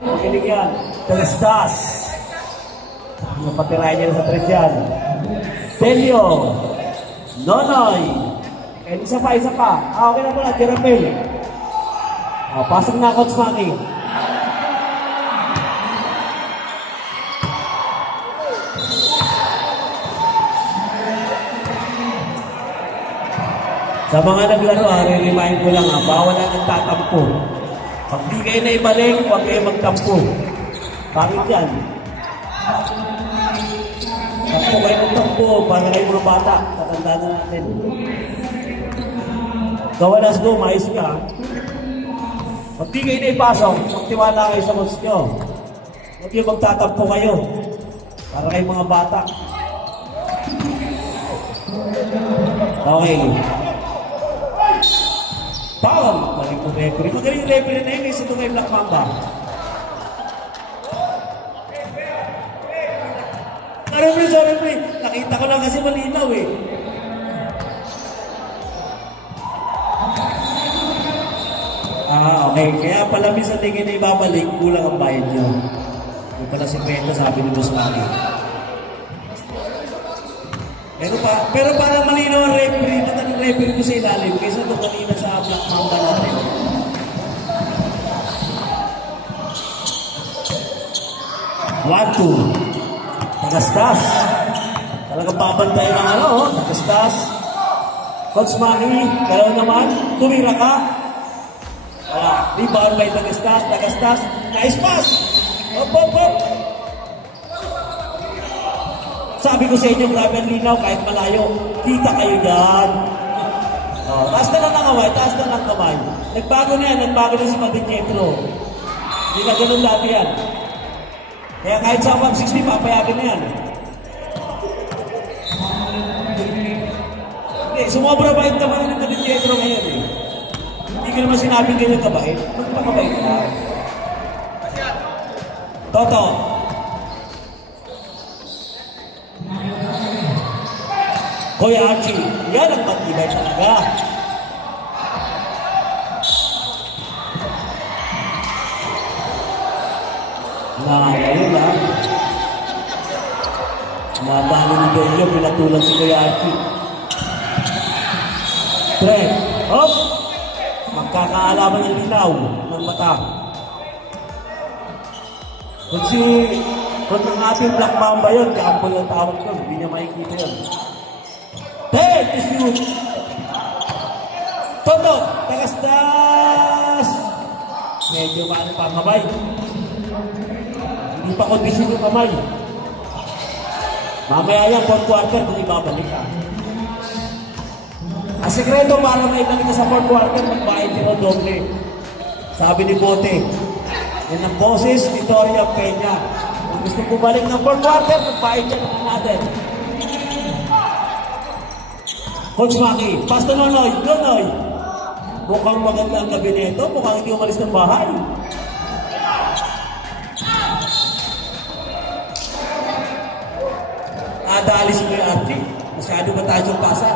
Makinig yan. Terestas. Napatirayan niya sa tres yan. Telio. Nonoy. And isa pa. Okay na pala. Jeremel. Pasok na, Coach Manny. Sa mga naglaro, re-remind ko lang, bawal na nagtatampo. Pag di kayo na ibalik, huwag kayo magtampo. Bakit yan? Tampo kayo magtampo, para kayo mga bata. Tatandaan na natin. Gawalas go, mais ka. Pag di kayo na ipasok, magtiwala kayo sa coach nyo. Huwag kayo magtatampo kayo. Para kayo mga bata. Okay. Foul! Magaling po referee. Magaling referee na yun. Isa ito kay Black Mamba. Referee. Nakita ko lang kasi malinaw eh. Okay. Kaya pala minsan tingin na ibabalik, kulang ang bayad nyo. Yung pala sekreto, sabi ni Boss Manny. Pero para malinaw ang referee, ba't ang referee ko sa ilalim? Kaysa ito kanina sa Black Mamba natin. One, two. Tagastas. Talagang babantay ng Tagastas. Coach Manny, galaw naman. Tumira ka. Wala. Rebound by Tagastas. Nice pass. Hop. Sabi ko sa inyo, grabe ang linaw kahit malayo. Kita kayo dyan. Taas na lang ang kamay. Nagbago na si Padinetro. Hindi na ganun dati yan. Kaya kahit sa 160, papayagin na yan. Hindi, sumobra bait naman ng Padinetro ngayon eh. Hindi ko naman sinabing ganyan kabait. Magpakabait ka. Toto. Kuya Archie, yan ang matibay talaga. Ngayon lang. Nadali ni Delio, pinatulang si Kuya Archie. Trek, hop! Magkakaalaman ng linaw ng mata. Kung ang ating Black Mamba yun, kaampo yung tawag ko, hindi niya makikita yun. Take the shoot. Toto, Tagastas. Medyo paano pa kamay. Hindi pa kondisyon yung kamay. Mamaya yan, 4th quarter, kung ibabalik ka. Ang sekreto para maibalik ka sa 4th quarter, magbayad nyo doble. Sabi ni Bote, yan ang boses, Victoria Peña. Kung gusto bumalik ng 4th quarter, magbayad nyo ng natin. Coach Maki, pass na Nonoy. Mukhang maganda ang gabi nito, mukhang hindi umalis ng bahay. Adalis mo yung Archie. Masyado ba tayo yung pasa?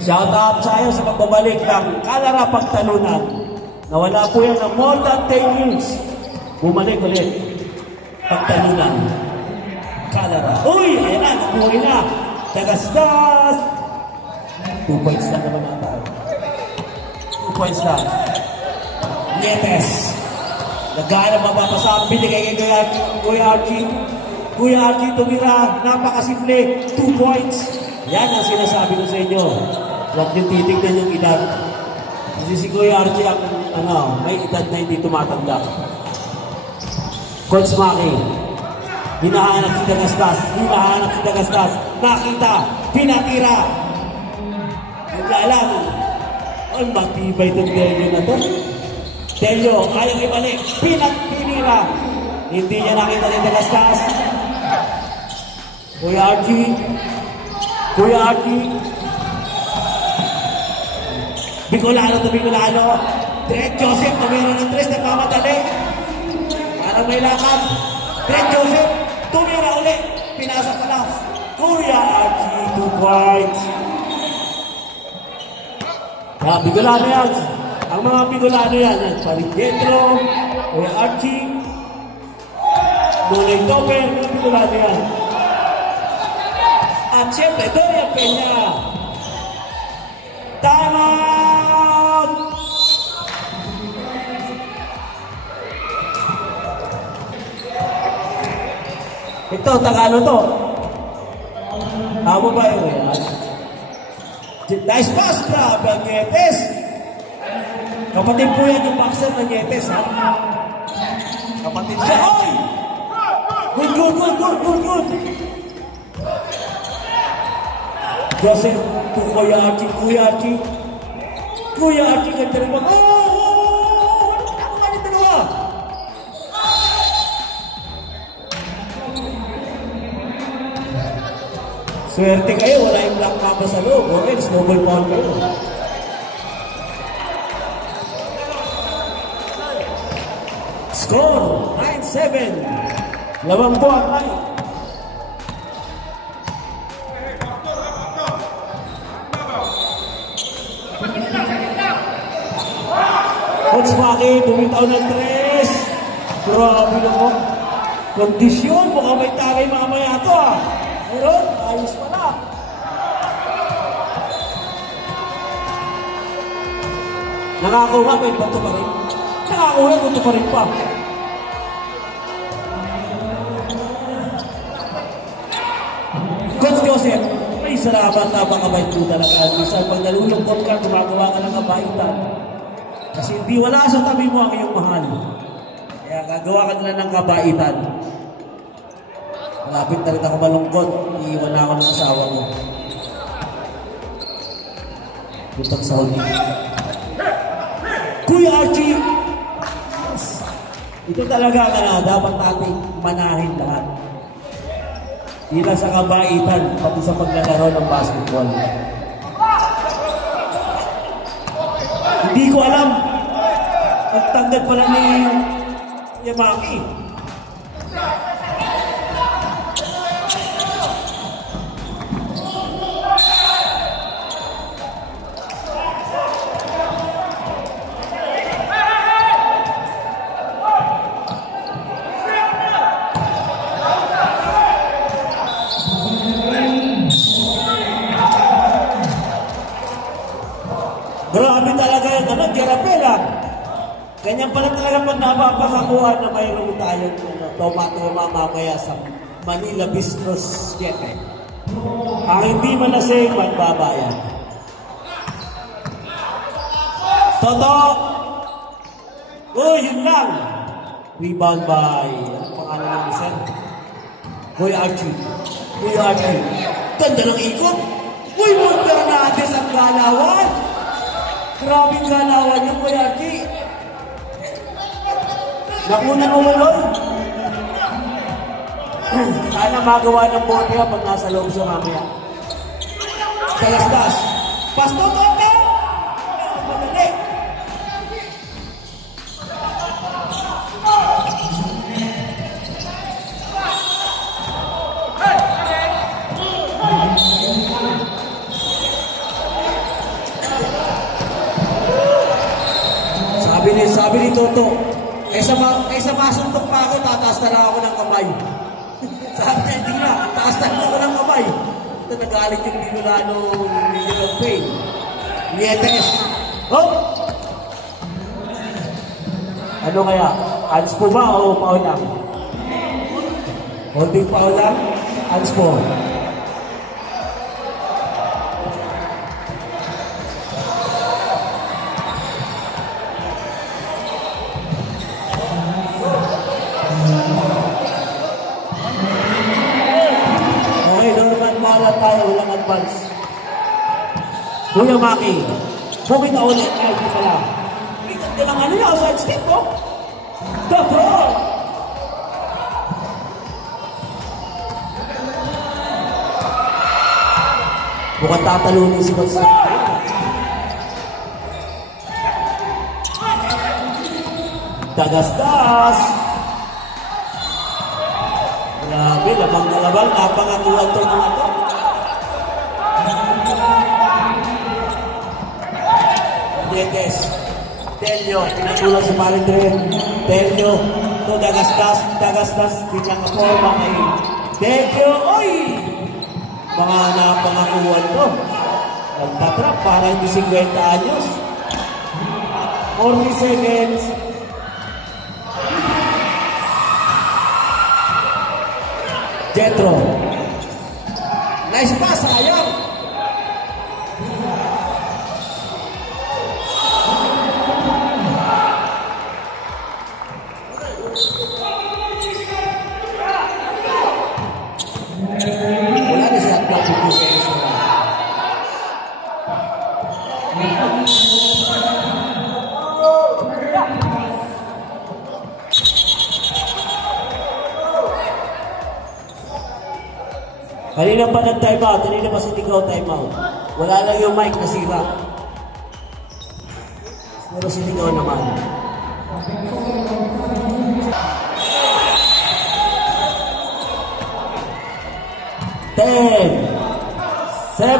Shout out sa'yo sa pagbabalik ng Kalara Pagtalunan. Nawala po yan ng more than 10 years. Bumalik ulit. Pagtalunan. Kalara. Uy! Ayan na, nakuha na. Tagastas! 2 points lang naman ata. 2 points lang. Nietes. Nagkaan ang mapapasa. Binigay kay Kuya Archie. Kuya Archie tumira. Napakasimple. 2 points. Yan ang sinasabi ko sa inyo. Huwag niyo titignan yung edad. Kasi si Kuya Archie ang may edad na hindi tumatanda. Coach Maki. Hinahanap si Tagastas. Nakita, pinatira. Naglalang. Ang matibay itong Delio na ito. Delio, ayaw ibalik. Pinatira. Hindi niya nakita si Tagastas. Kuya Archie. Bicolano. Direk Joseph, tumira ng 3, nagmamadali. Parang may lakad. Direk Joseph, tumira ulit. Pinasa pala. Kuya Archie, 2 points. Bicolano yan. Ang mga Bicolano yan, Paripietro, Kuya Archie, Nonay Topper, mga Bicolano yan. At siyempre, Doria Peña. Time out! Ito, Tagalog to. Tama ba yun? Nice pass, grabe ang Nietes. Kapatid po yan yung boxer ng Nietes, ha? Kapatid siya. Oy! Good. Joseph, Kuya Archie. Kuya Archie, ganda rin mag... Ako ka nito nawa! Swerte kayo, wala yung black mamba sa loob. Okay, snowball pound kayo. Score, 9-7. Lamang po ang line. Coach Maki, bumitaw ng 3. Grabe naman. Kondisyon, mukhang may tagay mamaya ito, ha. Meron, ayos pala. Nakakuha, may bato pa rin. Nakakuha, bato pa rin pa. Coach Joseph, may salamat na makabait po talaga. Minsan pag nalulungkot ka, gumagawa ka ng kabaitan. Kasi hindi wala sa tabi mo ang iyong mahal. Kaya gagawa ka nila ng kabaitan. Malapit na rin ako malungkot. Iiwan na ako ng asawa mo. Lutang sa huli. Kuya Archie! Ito talaga na dapat nating manahin lahat. Hindi lang sa kabaitan, pati sa paglalaro ng basketball. Hindi ko alam. Nagtanggal pala ni Yamaki. Grabe talaga yan, Garapela. Ganyan pala talaga pag napapakakuha na mayroon tayong tomato mamaya sa Manila Bistros 7. Ang hindi manasing magbabayan. Toto! Yun lang! Rebound by, anong pangalan ng isa? Kuya Archie. Ganda ng ikot! Mon Fernandez ang galawan! Grabe ang galawan niyo, Kuya Archie. Nakunan umuloy. Sana magawa ng bote pag nasa loob siya mamaya. Talastas. Pasto, Toto! Madali. Sabi ni Toto, kaysa masuntok pa ako, tataas na lang ako ng kamay. Sabi niya, hindi na, taas na lang ako ng kamay. Ito, nagalit yung Bicolano, Miguel Pay. Nietes. Oh! Ano kaya? Hands po ba o paul lang? Holding paul lang? Hands po. Walang advance. Kuya Maki, bumita ulit. Ay, di pala. Ito lang ano yung outside step ko. The ball! Mukhang tatalunin si Batson. Dagas-das! Grabe, labang na labang. Napangatuan ito mga ito. Nietes. Delio, pinatulang sa Valentine. Delio, to dagasdas, di nakaporma kay Delio. Oy! Mga napangakuhan to. Nagtatrap para hindi 50 anyos. 40 seconds. Jetro. Nice pass, sayang. Wala na siya at 42 seconds. Kanina pa nag-time out, kanina pa sinigaw time out. Wala lang yung mic nasira. Pero sinigaw naman. Ten, 7,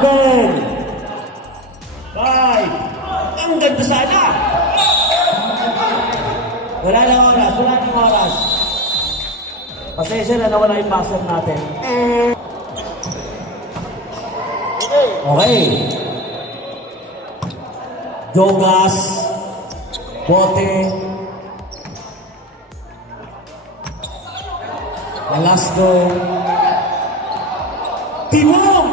5. Ang ganda sana! Wala lang oras. Pasensya na nawala yung boxer natin. Okay. Jogas, bote, Velasco, Timong!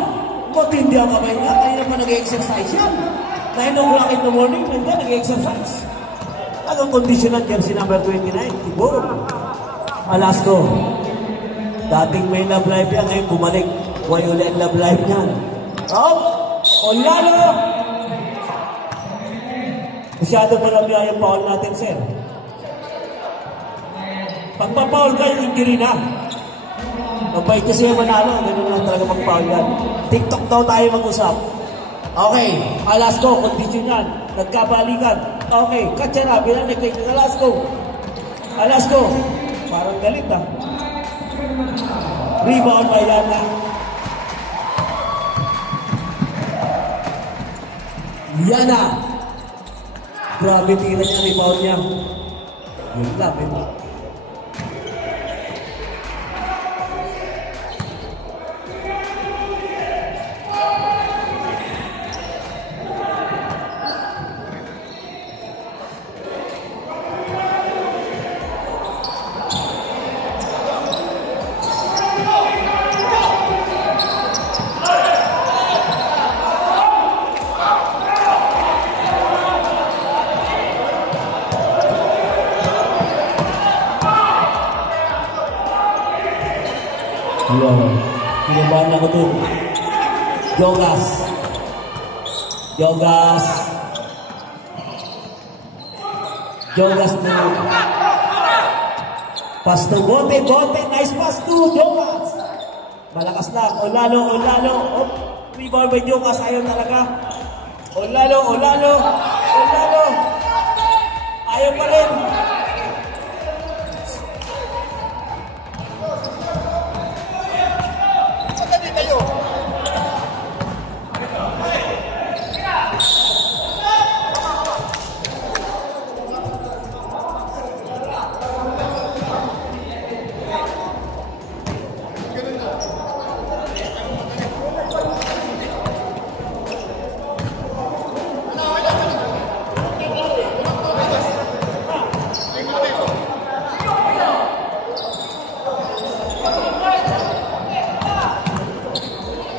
Matindi ang kamay niya. Kanina pa nag-exercise yan. 9 o'clock in the morning, nandiyan nag-exercise. Agang conditional jersey number 29, Timong. Velasco. Dating may love life yan, ngayon bumalik. Huwag ulit ang love life niyan. Olalo! Masyado pa lang yung foul natin, sir. Pagpa-foul ka, yung injury na. Mabait kasi yung manalo, ganun lang talaga mag-foul yan. TikTok daw tayo mag-usap. Okay, Velasco, condition yan. Nagkabalikan. Okay, Katsara, bilang kay Velasco. Velasco, parang galit ah. Rebound by Yana. Yana. Grabe tira niya, rebound niya. Yun lang, eh. Kinabahan ako doon. Jogas. Jogas na. Pass to Bote. Nice pass to Jogas. Malakas lang. Olalo. Oh, rebound by Jogas. Ayaw talaga. Olalo. Ayaw pa rin.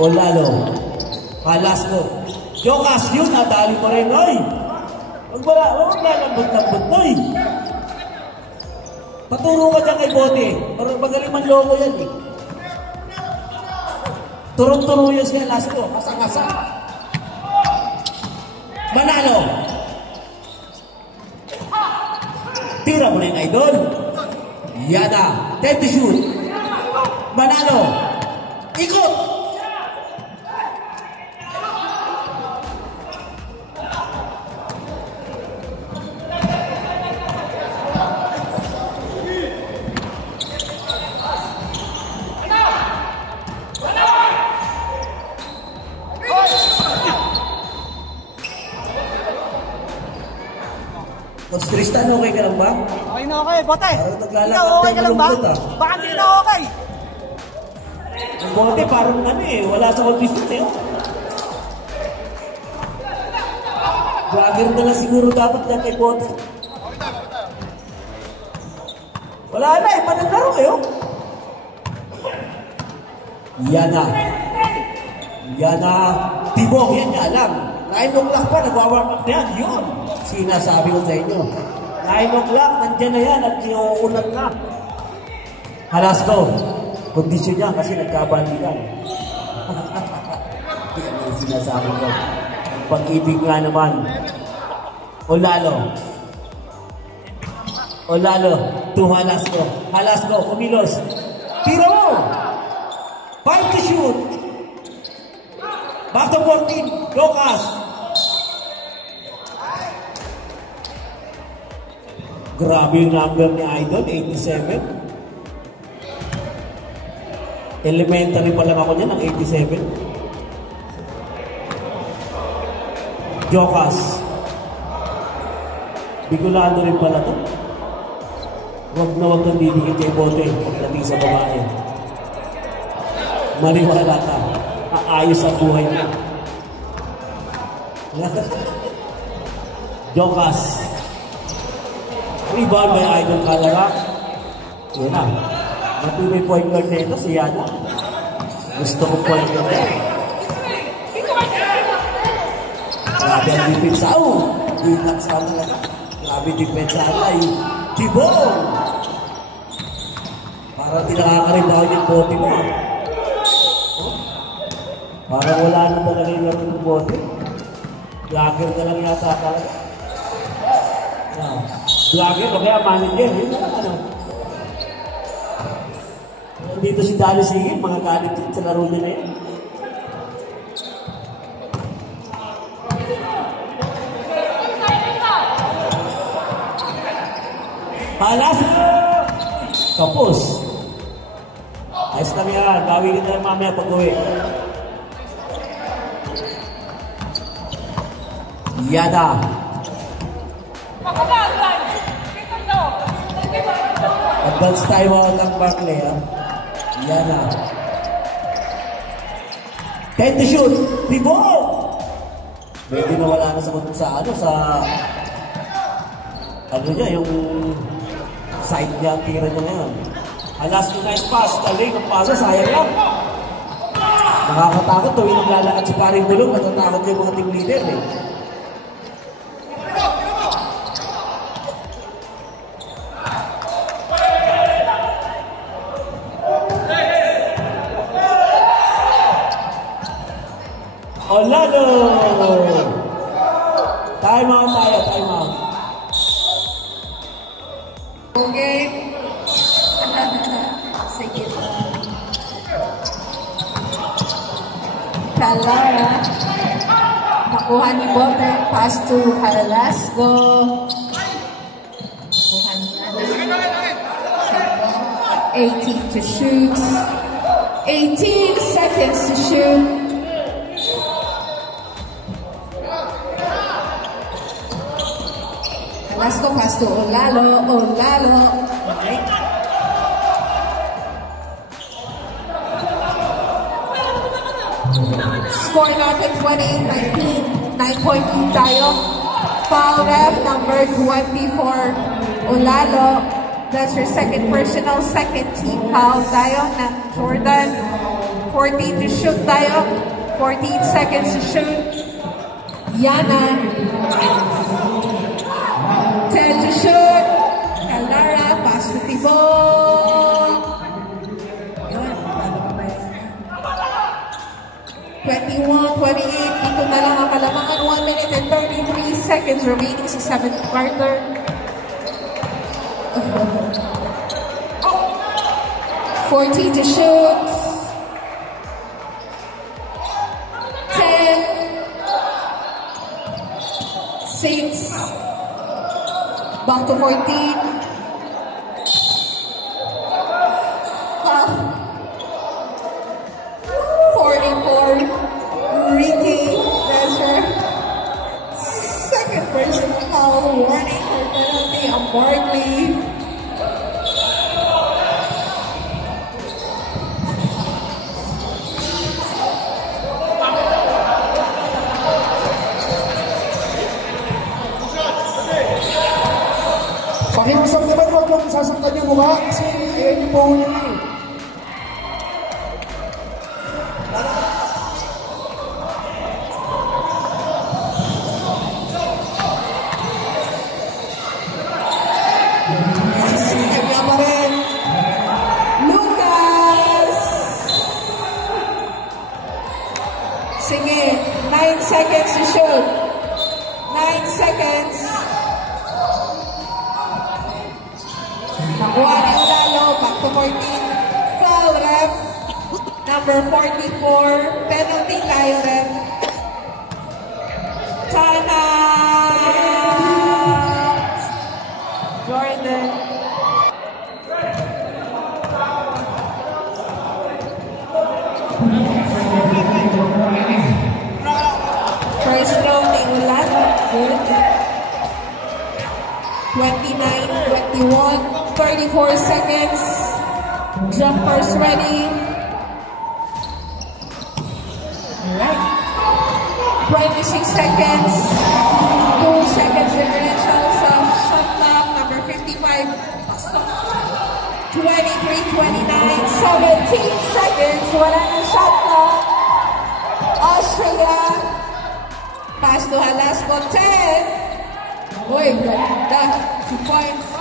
Olalo. Velasco. Jogas yun, nadali mo rin, oy. Huwag lalambot-lambot, oy. Paturo ka dyan kay Bote. Magaling man loko yan, eh. Turong-turo yan si Velasco. Kasang-kasang. Manalo. Tira mo na yung idol. Yana. Time to shoot. Manalo. Ikot. Coach Tristan, okay ka lang ba? Okay na okay, bote. Parang naglalakad Ikaw, okay ka lang ba? malungkot, ah. Baka hindi na okay. Ang bote parang ano eh, wala sa condition eh. Vlogger na lang siguro dapat dyan kay bote. Wala na eh, panaglaro kayo. Yana. Yana. Tibong, yan niya alam. 9 o'clock pa, nagwawarm up na yan. Yun. Sinasabi ko sa inyo. 9 o'clock, nandiyan na yan at inuunan na. Halasco. Kondisyon niya kasi nagkabandigan. Yan ang sinasabi ko. Pag-ibig nga naman. Olalo. Olalo. To Halasco. Halasco, kumilos. Tiro mo! 5 to shoot. Back to 14. Lucas. Grabe yung number ni Idol. 87. Elementary pa lang ako niya ng 87. Jokas. Bigulado rin pala to. Huwag na huwag kang didikit kay bote pagdating sa babae. Maniwala ka. Aayos ang buhay niya. Jokas. Rebound by Idol Calara. Yun na. Matibay point guard na ito si Yana. Gusto ko point guard na yan. Grabe ang defense. Binak sa talaga. Grabe defense sa alay. Tibong! Parang tinakakaribaw yung bote mo. Parang wala na talaga yung laro ng bote. Vlogger na lang yata talaga. Vlogger o kaya manager. Yun na lang ano. Dito si Dali Sigit, mga galit sa laro niya na yun. Alas! Kapos! Ayos kami yan. Gawin kita lang mamaya pag-uwi. Yana. Advance time out ng Barclay. Yana. 10 to shoot. Rebound! Medyo nawala na sa ano niya, yung side niya, ang tira niya ngayon. Alas yung nice pass, galing ang pasa, sayang lang. Nakakatakot, tuwing naglalakad si Paring Bulong, natatakot yung mga team leader eh. Olado! Time out tayo, time out. Okay. Sige. Calara. Nakuha ni Bote. Pass to Halasco. Nakuha ni Ana. 18 to shoot. 18 seconds to shoot. Halasco pass to Olalo. Okay. Score natin 28-19. 9-point lead tayo. Foul ref number 20 for Olalo. That's your second personal, second team foul tayo ng Jordan. 14 to shoot tayo. 14 seconds to shoot. Yana. 10 to shoot. Calara, pass to Tibong. Yun, paano ba yan? 21-28. Dito na lang ang kalamangan. 1 minute and 33 seconds remaining sa 7th quarter. 14 to shoot. 10. 6. Back to 14. 44. Ricky, there's your second personal foul warning for Barkley. Pakiusap naman, huwag mong sasaktan yung mukha kasi ayan yung puhunan niya eh. Kanya pa rin. Lucas! Sige, 9 seconds to shoot. 9 seconds. Nakuha ni Olalo, back to 14. Foul ref. Number 44. Penalty tayo ref. Time out! Jordan. First throw ni Ulan. Good. 29, 21. 34 seconds. Jumpers ready. Alright. 26 seconds. 2 seconds differential sa shot clock. Number 55. 23, 29. 17 seconds. Wala na shot clock. Austria. Pass to Halasco. 10. Uy, ganda. 2 points.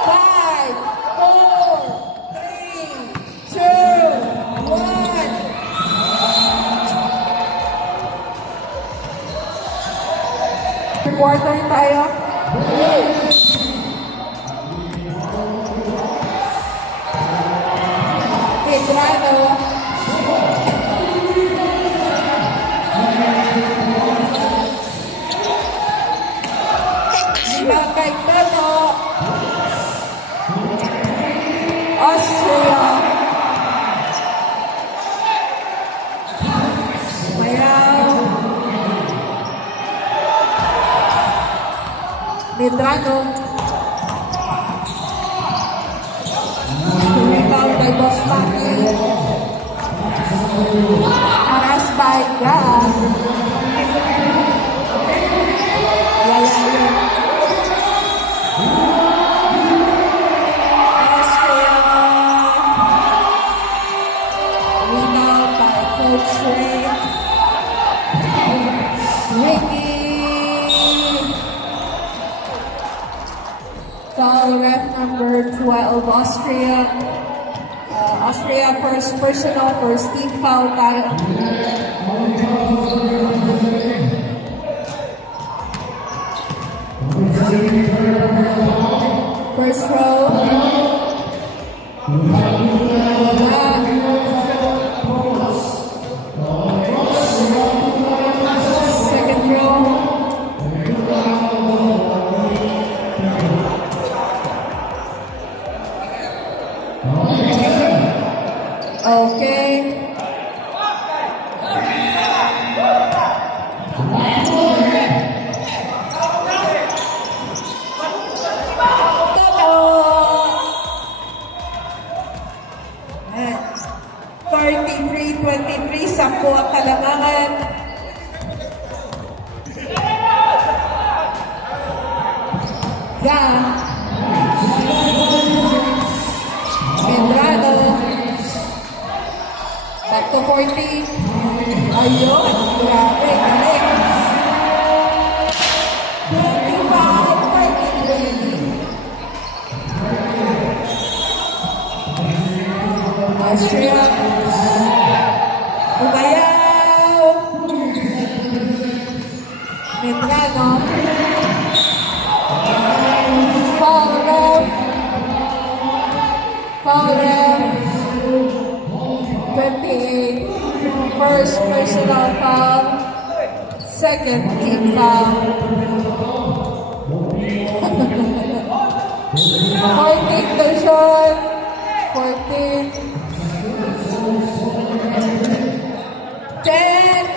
5, 4, 3, 2, 1. Quarter tayo. Medrano. Kay Medrano. Austria. Mayaw. Medrano. Rebound by Bosmaki. Aras by Gab. Wala yun. Austria. Rebound by Coach Ray. Ricky. Foul ref number 12, Austria. Austria first personal, first team foul tayo. First row. Second row. Okay. Ayan. 33-23, 10 ang kalamangan. Yan. Medrano. Back to 40. Ayun. Grabe. Galing. 25-33. Austria. Umayaw. Medrano. Foul ref. Foul ref. 28. First personal foul. Second team foul. 14 the shot. 14. 10.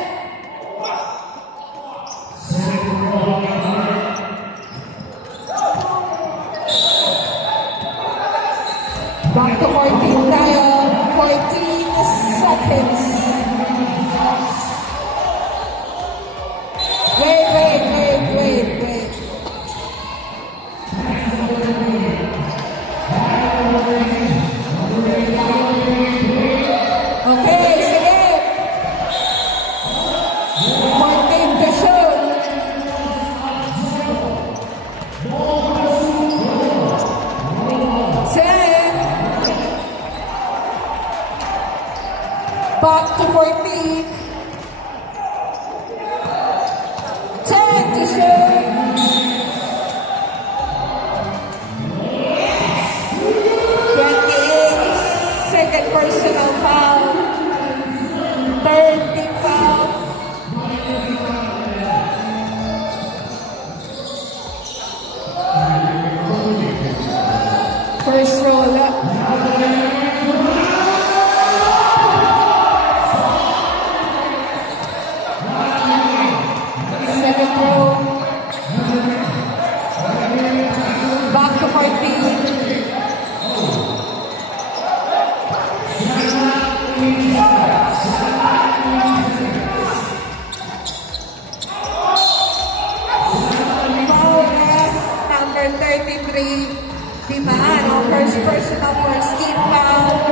14. Foul ref number 33, Dimano, first personal first team foul.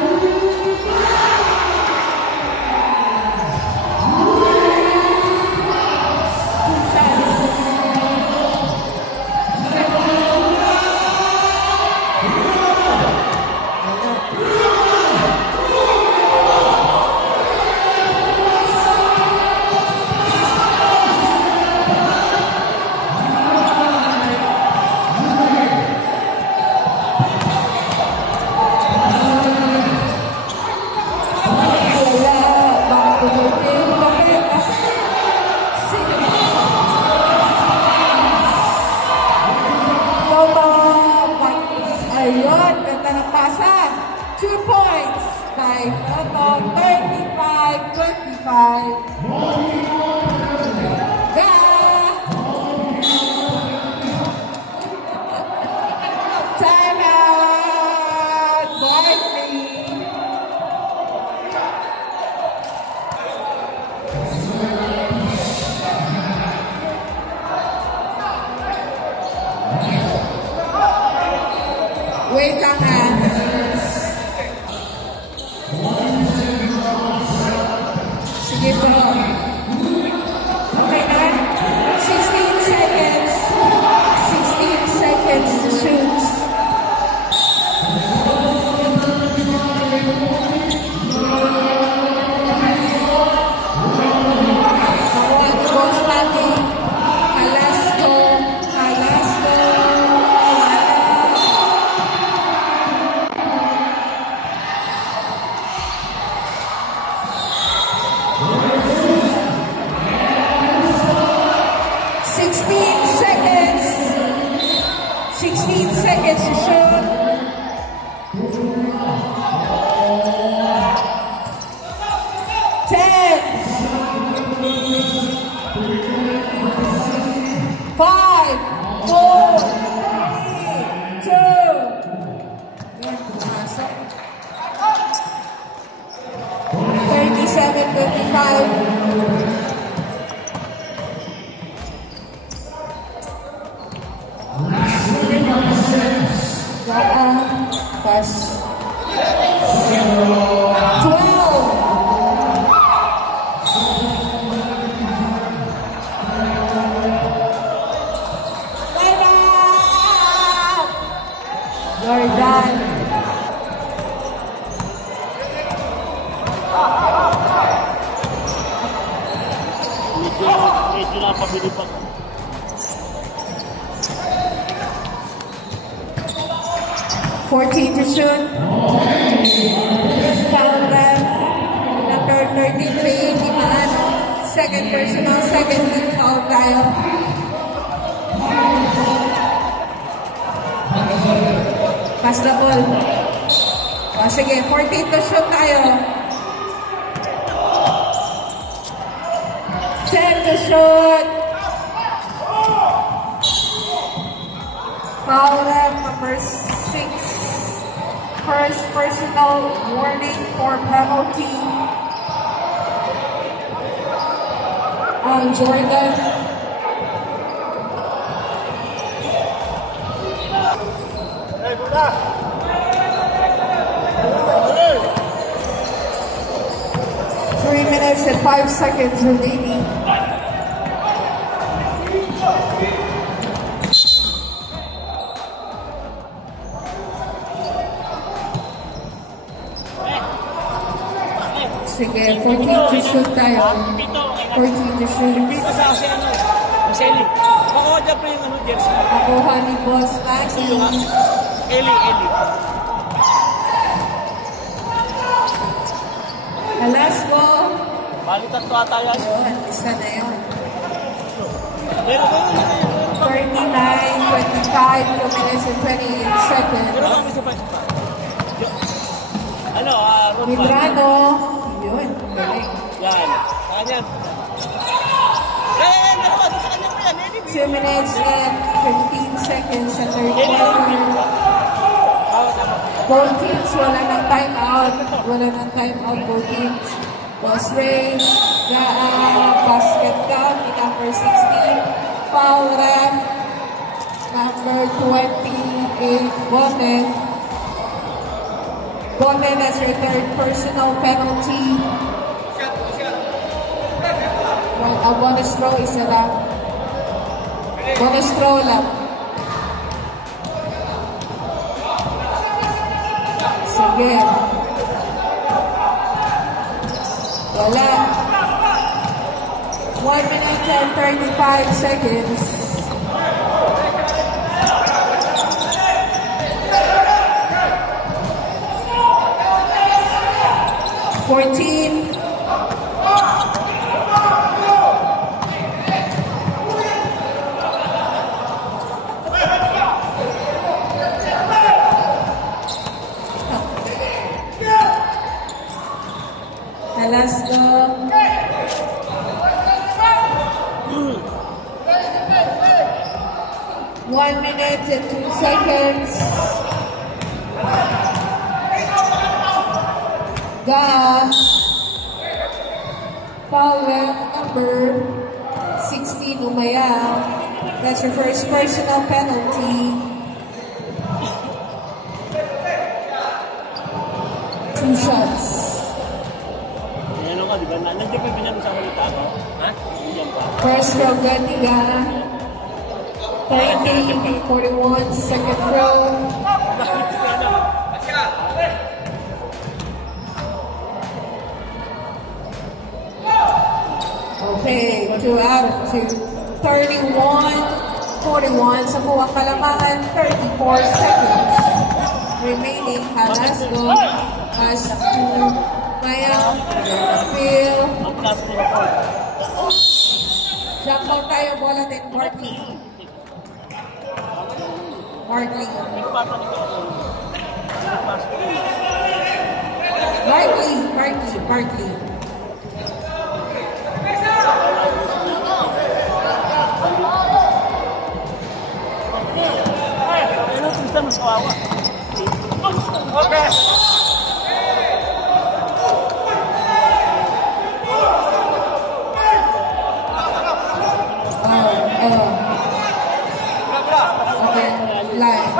Ayun, ganda ng pasa. 2 points by Toto, 35-25. Time out, Barkley. Wait lang ha. Sige po. Okay na? 16 seconds. 16 seconds to shoot. Nakuha ni Boss Patty. Halasco. Halasco. 16 seconds to shoot. 10, 5, 4, 3, 37-25. Pass. 12. Jordan. Medyo napabili pa. 14 to shoot. Foul left. Number 33, Dimano. Second personal, second team foul tayo. Pass the ball. O, sige, 14 to shoot tayo. 10 to shoot. Foul left, number 6. First personal warning for penalty on Jordan. Three minutes and 5 seconds remaining. Sige, 14 to shoot tayo. 14 to shoot. Dito sa kasi ano, si Eli. Makuha dyan pa yung ano, jersey. Nakuha ni Boss Patty. Eli. Halasco. Balitan to ata yan. Yun, isa na yun. Pero 39-25, 2 minutes and 28 seconds. pero kami sa pa. Ano, Ron Medrano. Yun, galing. Yan. Kanyan. Yan, ano ba? Sa kanya pa yan. 2 minutes and 15 seconds sa third quarter. Both teams, wala ng timeout. Wala ng timeout, both teams. Was range, basket count, number 16. Foul ref, number 28, Boten. Boten has your third personal penalty. Well, a bonus throw, isa lang. Bonus throw lang. Sige. Wala. 1 minute and 35 seconds. Let's go. 1 minute and 2 seconds. Foul number 16, Umayaw. That's your first personal penalty. 2 shots. Ano ka, di ba? Nandiyan ka pinag-usama ng tao? Ha? Nandiyan pa. First row, Gantiga. 30, 41, second row. Okay, 2 out of 2. 31, 41. Sa buwang kalamangan, 34 seconds. Remaining, Halasco. Pass to Maya. Phil. Jump out tayo, bola din, Martley. Martley. Okay. Line.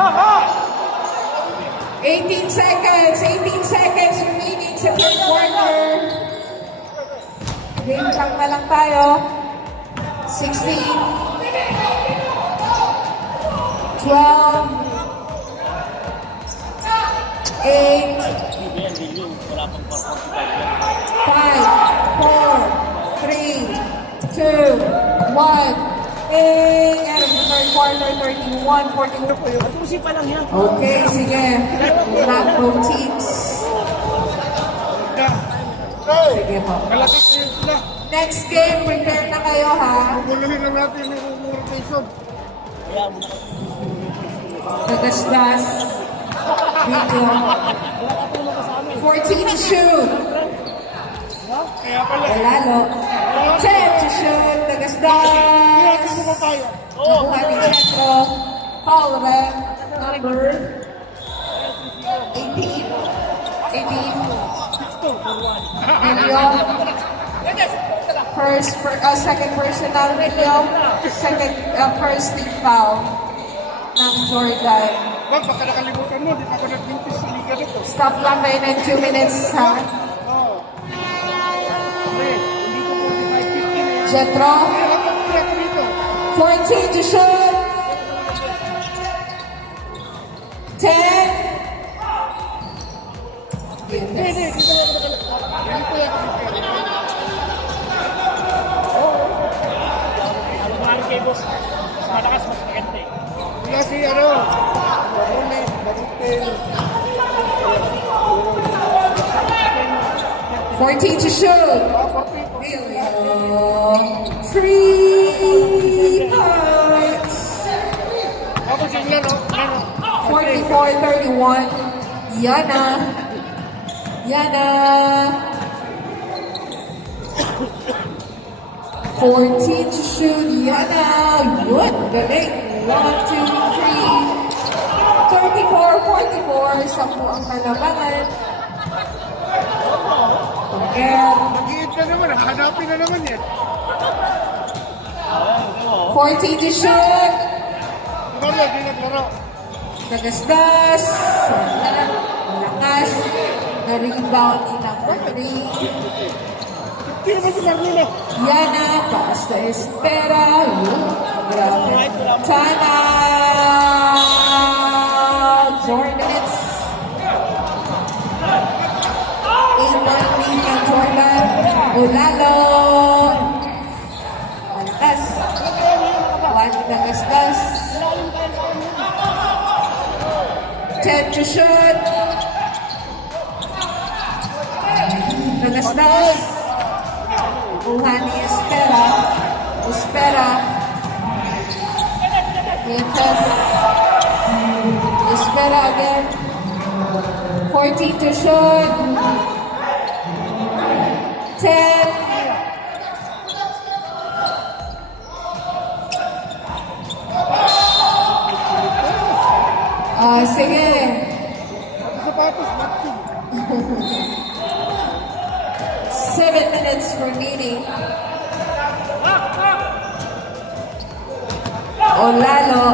18 seconds remaining sa third quarter. Game time na lang tayo. 16, 12, 8, 5, 4, 3, 2, 1. End of the third quarter, 31-41. Okay, sige. Black both teams. Sige po. Next game, prepare na kayo ha. Guluhin lang natin yung rotation. Tagasdas. Video. 14 to shoot. Lalo. 10 to shoot. Tagasdas. Nakuha ni Chetro. Foul ref. Number 18. Video. Second personal video. First team foul ng Jordan. Wag, baka nakalimutan mo, di pa ako nag-duty sa liga dito. Stop lang kayo ng 2 minutes ha. Jetro. 14 to shoot. 10. Malakas, mas maganda eh. Kaya si ano, 14 to shoot. 3 points. 44-31. Yana. 14 to shoot. Yana. Yun. Galing. 1, 2, 3. 34-44. 10 ang kalabangan. Toker. Nag-iit na naman, hahanapin na naman yan. 14 to shoot. Wala, di naglaro. Nagasdas. Wala. Malakas. Na-rebound ni number 3. Hindi naman si Marlene. Yana, pass to Espera. Grabe. Time out. 4 minutes. 8-point lead ng Jordan. Olalo. Malakas. Juan Nagasdas. 10 to shoot. Nagasdas. Kuha ni Espera. Espera. Mientras. Espera again. 14 to shoot. 10. Sige. Sapatos, matching. 7 minutes remaining. Olalo.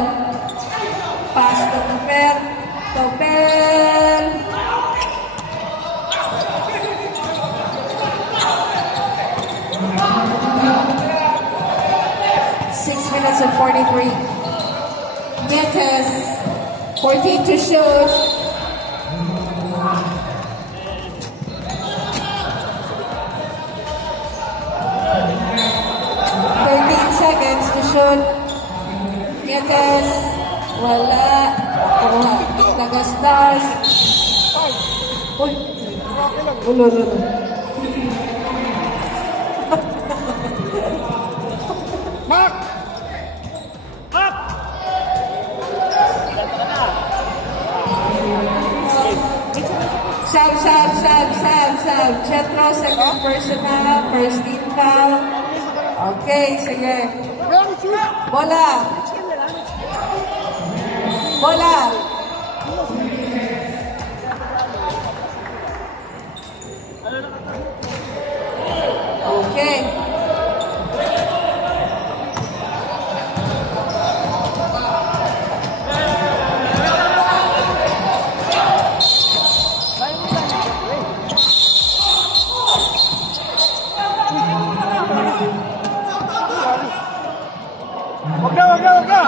Pass to Toper. Toper. Minutes and 43. Nietes, 14 to shoot. 13 seconds to shoot. Nietes, wala. Nagastas. Uy. Ulo. Mark! Sab. Chetro, second personal, first team foul. Okay, sige. Bola. Okay. Wag na!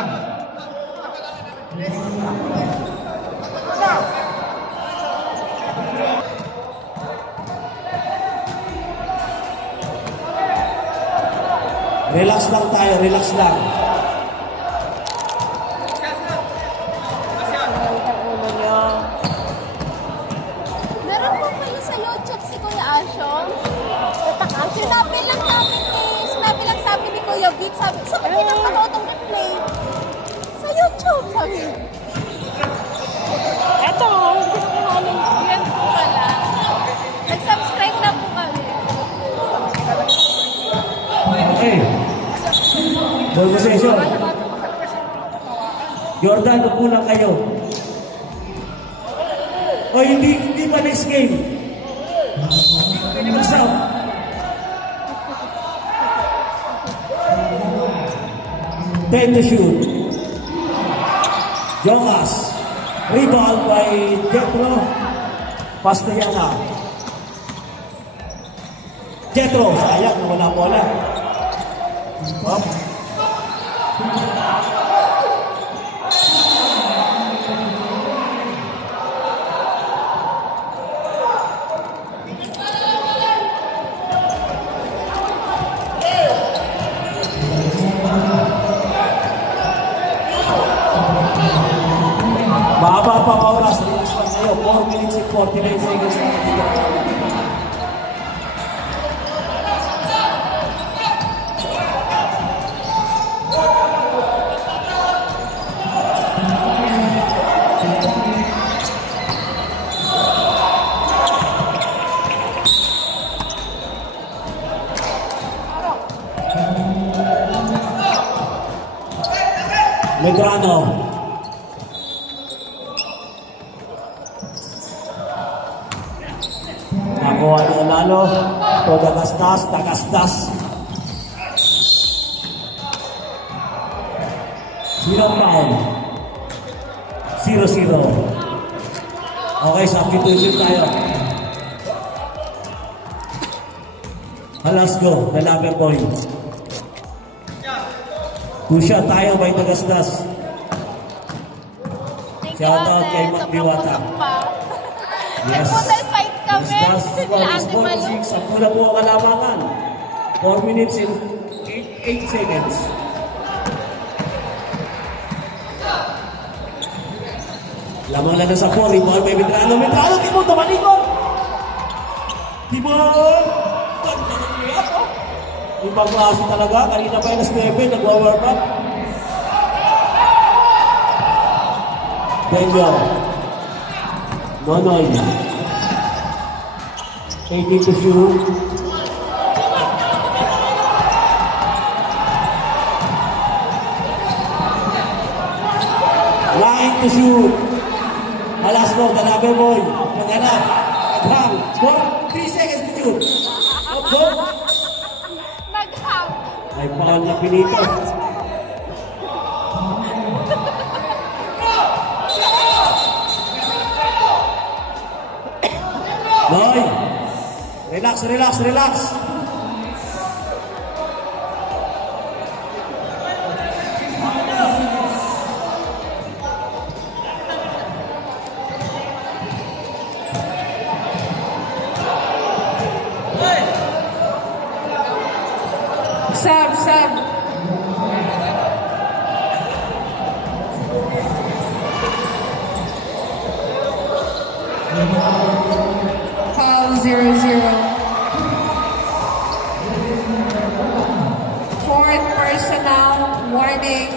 Relax lang tayo, relax lang. Meron po kayo sa YouTube si Kuya Asyong. Sinabi lang sabi ni Kuya Beat, sabi niya napanood ang replay. Sa YouTube, sabi niya. Eto, hindi ko namin yan po pala. Nag-subscribe na po kami. Okay. Conversation. Jordan, kulang kayo. O hindi pa next game. Hindi mag-sound. Ten to shoot. Jonas. Rebound by Jetro. Pass to Yana. Jetro. Sayang na wala bola. Up. Mahaba pa oras, relax pa kayo. 4 minutes and 49 seconds na dito. Medrano. Olalo. To Dagastas. 0 foul. 0-0. Okay, substitution tayo. Let's go, Lalapin Boy. 2 shot tayo by Dagastas. Shout out kay Mac Diwata. Yes. Nagpunta fight kami. Dagastas score is Ate Malu. 46. Ang pula po ang kalamangan. 4 minutes and 8 seconds. Lamang lang sa 4. Rebound may Medrano. Timon, tumalikod! Timon! Ganda ng layup, oh. Ibang klase talaga. Kanina pa yung Stephen, nagwa-warm up. Denyo. Nonoy. 18 to shoot. Line to shoot. Alas mo, Lalapin Boy. Maghanap. Aghang. 3 seconds to shoot. Go. Nag-hang. Ay, paal na pinito. Boy. Relax. Sub. Foul 0-0. Fourth personal warning.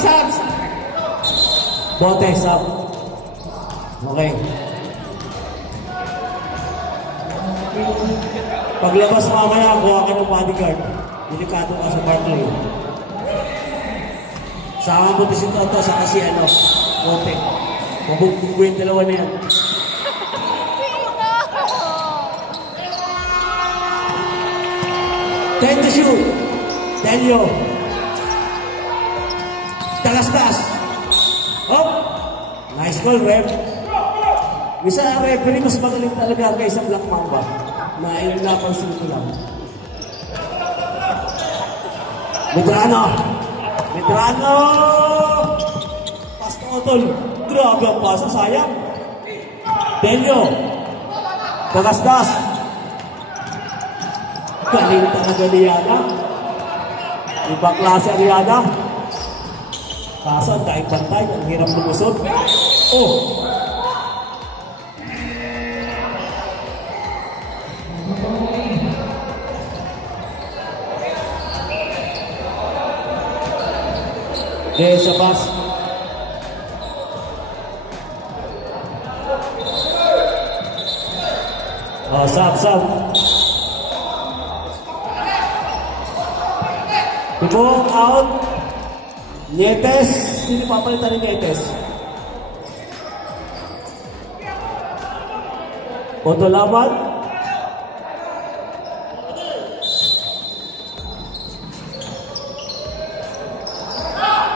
Sub. Bote, sub. Okay. Paglabas mamaya, kuha ka ng bodyguard. Delikado ka sa Barclay. Sama mo si Toto, saka si Bote. Mabubuhin dalawa na yan. Sino? 10 to shoot. Denyo. Dagastas. Oh! Nice call, ref. Misa ang referee, mas magaling talaga kaysa Black Mamba. Napansin ko lang. Medrano! Pas to Otol. Grabe ang pasa, sayang. Denyo. Dagastas. Galing talaga ni Yana. Ibang klase ang Yana. Kaso, dahil pantay, ang hirap lumusot. Oh! Sa bus. Oh, sub. Tibong out. Nietes. Sino papalitan ni Nietes? Otolaman.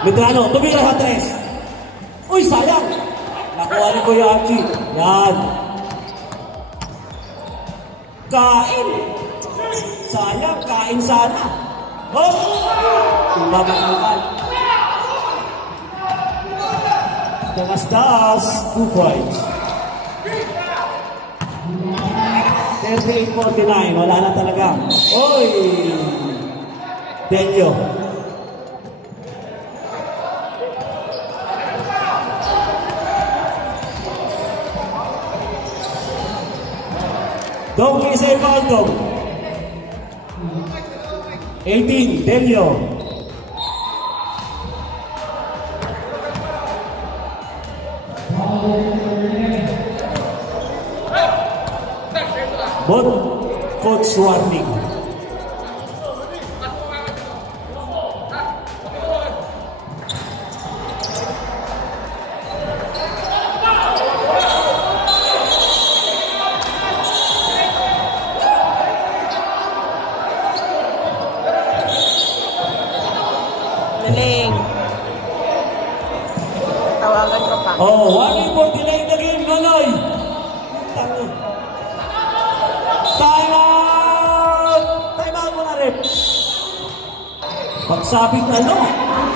Medrano, tumira sa 3. Uy, sayang! Nakuha ni Kuya Archie. Yan. Kain! Sayang, kain sana. Oh! Tumabang-abang. Dagastas, 2 points. 38-49, wala na talaga. Oy! Denyo. Donkey sa Ivaldo. 18, Delio. Bot, Coach Warning. Galing. Tawagan ko pa. Oh, 149 na game, Nonoy. Time out! Time out muna, rep. Pagsabing ano,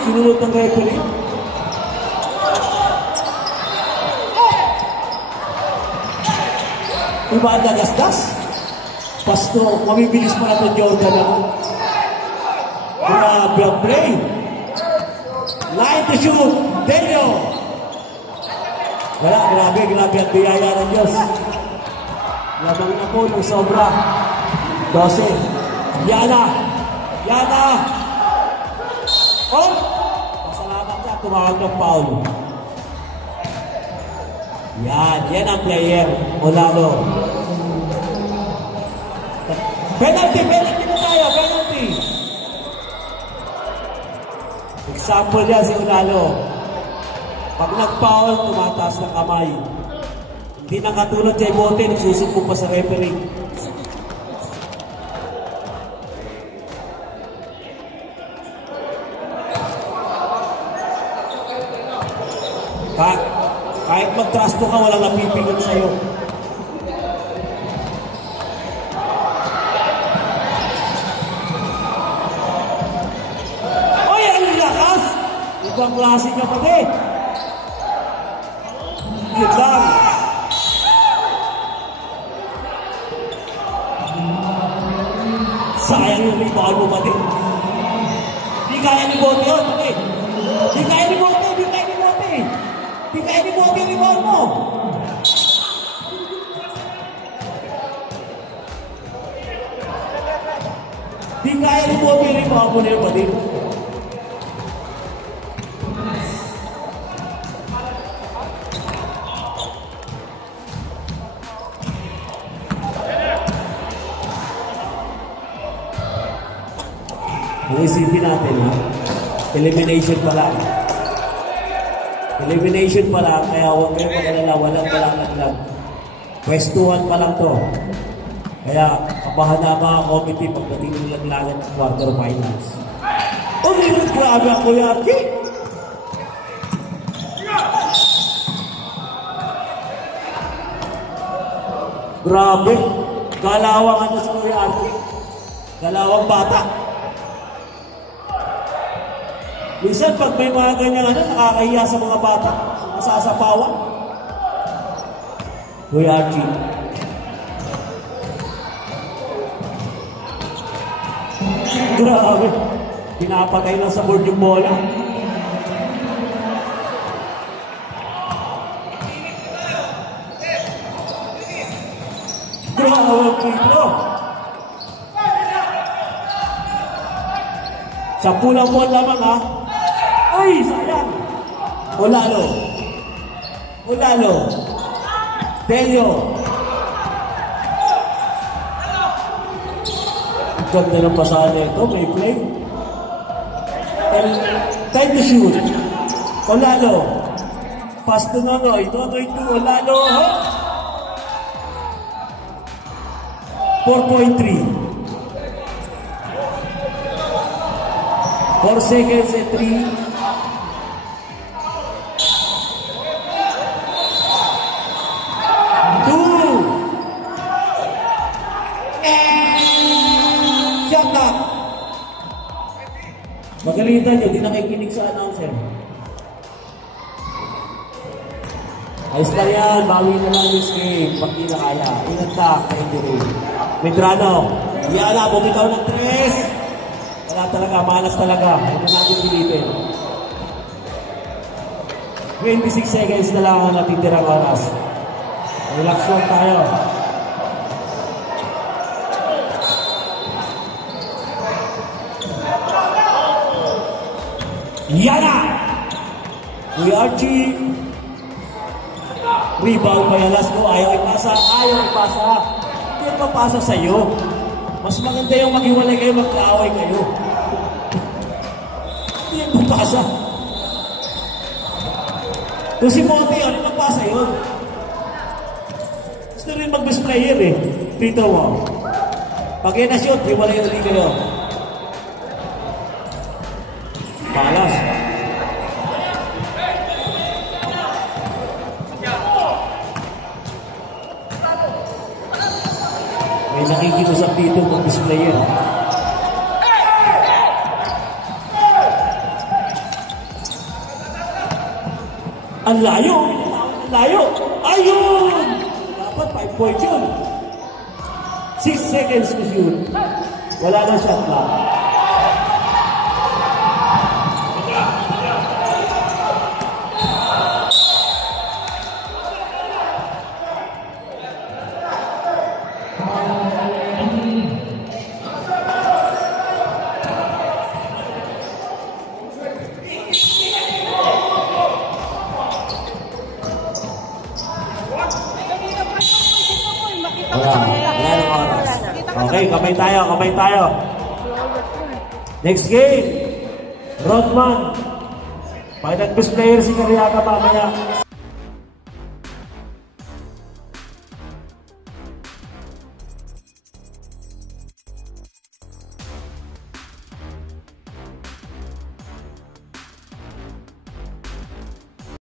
sinunod ng referee. Iba ang dagasdas. Pasto, mamibilis mo na ito, Jordan ako. Grabe ang play. Line to shoot, Delio. Wala, grabe ang biyaya ng Diyos. Lamang na po ng sobra. 12. Yana. Oh! Pasalamat ka, tumawag ng foul. Yan ang player. Olalo. Penalty na tayo, penalty. Example yan si Olalo. Pag nag-foul, tumataas ng kamay. Hindi na katulad kay Bote, nagsusumpong pa sa referee. Kahit mag-trasto ka, walang napipigil sa'yo. Ay, ang lakas! Ibang klase ka pati. Good lang. Sayang yung rebound mo pati. Di kaya ni Bote yun, pati. Di kaya ni Bote yung rebound mo. Di kaya ni Bote yung rebound mo na yun, pati. Ang isipin natin, ha? Elimination pa lang. Kaya huwag kayo mag-alala, walang laglag. Pwestuhan pa lang to. Kaya kabahan na mga committee pagdating ng laglagan ng quarterfinals. Grabe ako yan. Grabe. Galawang ano sa Kuya Artie. Galawang bata. Minsan pag may mga ganyan nakakahiya sa mga bata, masasapawan. Kuya Archie. Grabe. Pinapatay lang sa board yung bola. Grabe ang free-throw. Sa pulang ball lamang, ha? Ay, sayang. Olalo. Delio. Ganda ng pasahan na ito. May play. Time to shoot. Olalo. Pass to Nonoy. Nonoy to Olalo. 4.3. 4 seconds and 3. Magalitan nyo, di nakikinig sa announcer. Ayos lang yan, bawi na lang yung game. Pag di na kaya, ingat ka, injury. Medrano, Yana, bumitaw ng 3. Wala talaga, malas talaga. Huwag na natin pilipin. 26 seconds na lang ang natitirang oras. Relax lang tayo. Yana! Kuya Archie. Rebound pa yan. Last go. Ayaw ipasa. Hindi yan mapasa sa'yo. Mas maganda yung maghiwalay kayo, magkaaway kayo. Hindi yan mapasa. Kung si Monty, ano mapasa yun? Gusto rin mag-best player eh. Free throw mo. Pag yan na-shoot, hiwalay na rin kayo. Malas. May nakikiusap dito ng displayer. Ang layo! Ang layo! Ayun! Dapat 5 points yun. 6 seconds to shoot. Wala na shot clock. Wala ng oras. Okay, kamay tayo. Next game, Rodman. Pag nag-best player si Cariaga mamaya.